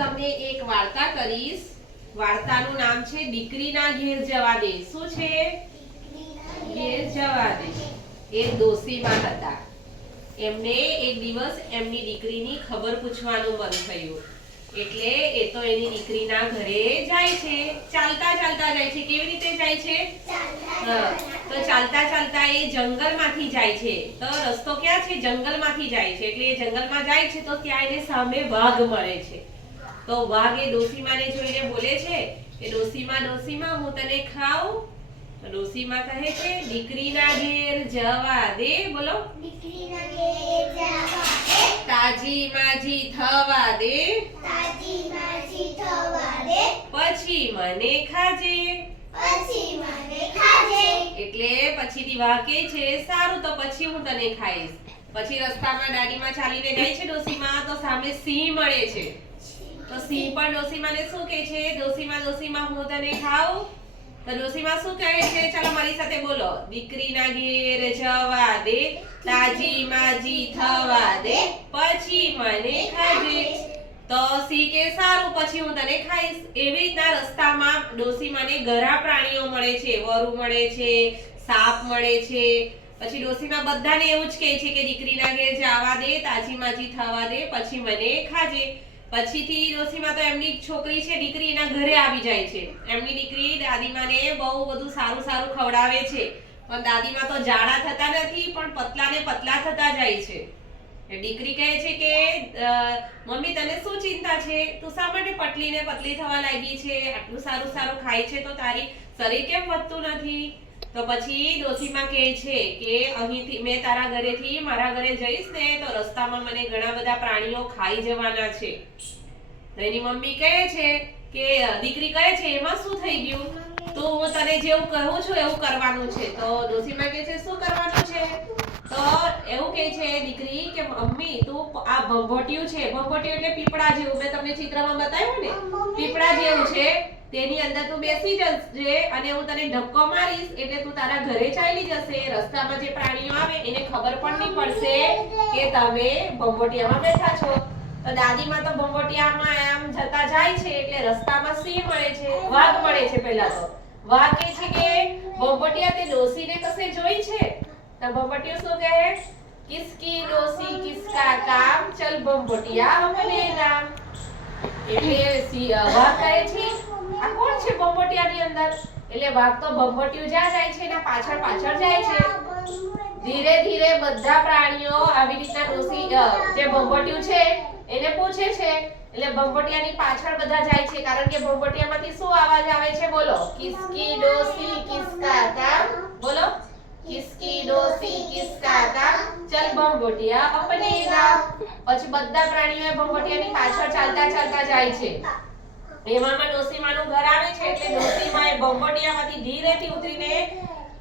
તમને એક વાર્તા કરીશ. વાર્તાનું નામ છે દીકરીના ઘેર જવા દે. શું છે? ઘેર જવા દે. એ ડોશીમાં હતા. એમને એક દિવસ એમની દીકરીની ખબર પૂછવાનું મન થયું. એટલે એ તો એની દીકરીના ઘરે જાય છે. ચાલતા ચાલતા જાય છે. કેવી રીતે જાય છે? તો ચાલતા ચાલતા એ જંગલમાંથી જાય છે. તો રસ્તો ક્યાં છે? જંગલમાંથી જાય છે. એટલે એ જંગલમાં જાય છે તો ત્યાં એને સામે વાઘ મળે છે. તો વાઘ એ ડોશીમાને જોઈને બોલે છે કે ડોશીમા ડોશીમા હું તને ખાઉં? તો ડોશીમા કહે છે દીકરીના ઘેર જવા દે. બોલો. દીકરીના ઘેર જવા દે. તાજી માજી થવા દે. તાજી માજી થવા દે. પછી મને ખાજે. પછી મને ખાજે. એટલે પછીથી વાઘ કહે છે સારું તો પછી હું તને ખાઈશ. પછી રસ્તામાં દાદીમાં ચાલીને જાય છે ડોશીમા તો સામે સિંહ મળે છે. તો સિંહ પણ ડોશીમાને શું કહે છે? ડોશીમા ડોશીમા હું તને ખાઉં? તો ડોશીમા શું કહે છે? ચાલો મારી સાથે બોલો. દીકરીના ઘેર જવા દે. તાજી માજી થવા દે. પછી મને ખાજે. તો સિંહ કે સારું પછી હું તને ખાઈશ. એવી રીતના રસ્તામાં ડોશીમાને ઘણા પ્રાણીઓ મળે છે. વરુ મળે છે, સાપ મળે છે. પછી ડોશીમા બધાને એવું જ કહે છે કે દીકરીના ઘેર જવા દે, તાજી માજી થવા દે, પછી મને ખાજે. પછીથી ડોશીમા તો એમની છોકરી છે દીકરી એના ઘરે આવી જાય છે. એમની દીકરી દાદીમાને બહુ બધું સારું સારું ખવડાવે છે. પણ દાદીમા તો જાડા થતા નથી પણ પતલા ને પતલા થતા જાય છે. દીકરી કહે છે કે મમ્મી તને શું ચિંતા છે? તું શા માટે પતલી ને પતલી થવા લાગી છે? આટલું સારું સારું ખાય છે તો તારી શરીર કેમ વધતું નથી? તો પછી ડોશીમા કહે છે કે અહીંથી મેં તારા ઘરેથી મારા ઘરે જઈશ ને તો રસ્તામાં મને ઘણા બધા પ્રાણીઓ ખાઈ જવાના છે. તો એની મમ્મી કહે છે કે દીકરી કહે છે એમાં શું થઈ ગયું? તો હું તને જેવું કહું છું એવું કરવાનું છે. તો ડોશીમા કહે છે શું કરવાનું છે? તો એવું કહે છે દીકરી કે મમ્મી તું આ ભંભોટિયું છે. ભંભોટિયું એટલે પીપળા જેવું. મેં તમને ચિત્રમાં બતાવ્યું ને પીપળા જેવું છે. તેની અંદર તું બેસી જજે અને હું તને ધક્કો મારીશ એટલે તું તારા ઘરે ચાલી જશે. રસ્તામાં જે પ્રાણીઓ આવે એને ખબર પણ નહીં પડશે કે તમે ભંભોટિયામાં બેઠા છો. તો દાદીમાં તો ભંભોટિયામાં આમ જતા જાય છે એટલે રસ્તામાં સિંહ મળે છે, વાઘ મળે છે. પહેલા તો વાઘ કહે છે કે ભંભોટિયા તે ડોશીને કશે જોઈ છે? તો ભંભોટિયો શું કહે? કિસકી ડોશી કિસકા કામ, ચલ ભંભોટિયા અમને નામ. એટલે વાઘ કહે છે આ કોણ છે ભંભોટિયાની અંદર? એટલે વાઘ તો ભંભોટિયું જ્યાં જાય છે એના પાછળ પાછળ જાય છે. ધીરે ધીરે બધા પ્રાણીઓ આવી રીતના ડોશી જે ભંભોટિયું છે એને પૂછે છે. એટલે ભંભોટિયાની પાછળ બધા જાય છે કારણ કે ભંભોટિયામાંથી શું અવાજ આવે છે? બોલો. કિસકી ડોશી કિસકા કામ. બોલો. કિસકી ડોશી કિસકા કામ, ચલ ભંભોટિયા અપને ગામ. પછી બધા પ્રાણીઓ ભંભોટિયાની પાછળ ચાલતા ચાલતા જાય છે. એવામાં ડોશીમાનું ઘર આવે છે એટલે ડોશીમા એ ભંભોટિયામાંથી ધીરેથી ઉતરીને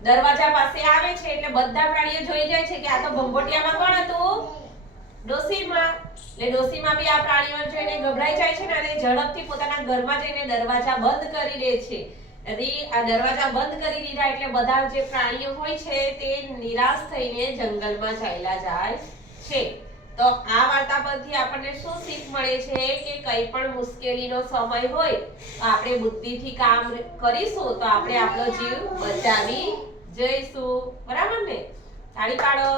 દરવાજા પાસે આવે છે. એટલે બધા પ્રાણીઓ જોઈ જાય છે કે આ તો ભંભોટિયામાં કોણ હતું? ડોશીમા. એટલે ડોશીમા બી આ પ્રાણીઓ જોઈને ગભરાઈ જાય છે ને અને ઝડપથી પોતાના ઘરમાં જઈને દરવાજા બંધ કરી દે છે. અને આ દરવાજા બંધ કરી દીધા એટલે બધા જે પ્રાણીઓ હોય છે તે નિરાશ થઈને જંગલમાં ચાલ્યા જાય છે. તો આ વાર્તા પરથી આપણને શું શીખ મળે છે કે કઈ પણ મુશ્કેલીનો સમય હોય તો આપણે બુદ્ધિથી કામ કરીશું તો આપણે આપણો જીવ બચાવી જઈશું. બરાબર ને? તાળી પાડો.